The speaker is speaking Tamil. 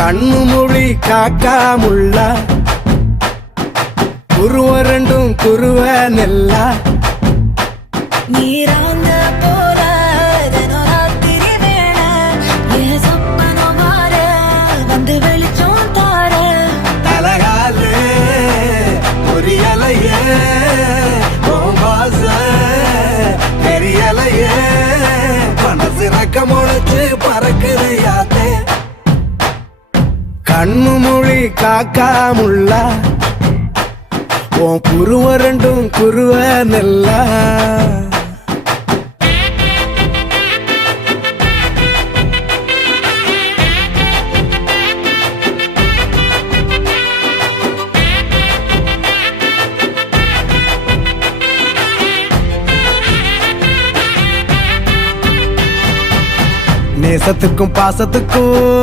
கண்ணு மொழி காக்காமுள்ள குருவ ரெண்டும் குருவ நெல்லா நீராங்க போல ராத்திரி வேண என் சொப்பனம் மாற வந்து வெளிச்சம் தார தலகாலே பொரியலையே வாச பெரியலையே மனசு ரக்க முளைச்சு பறக்குது யாத்தே கண்ணு மொழி காக்காமுள்ள உன் குருவ ரெண்டும் குருவ நெல்லா நேசத்துக்கும் பாசத்துக்கும்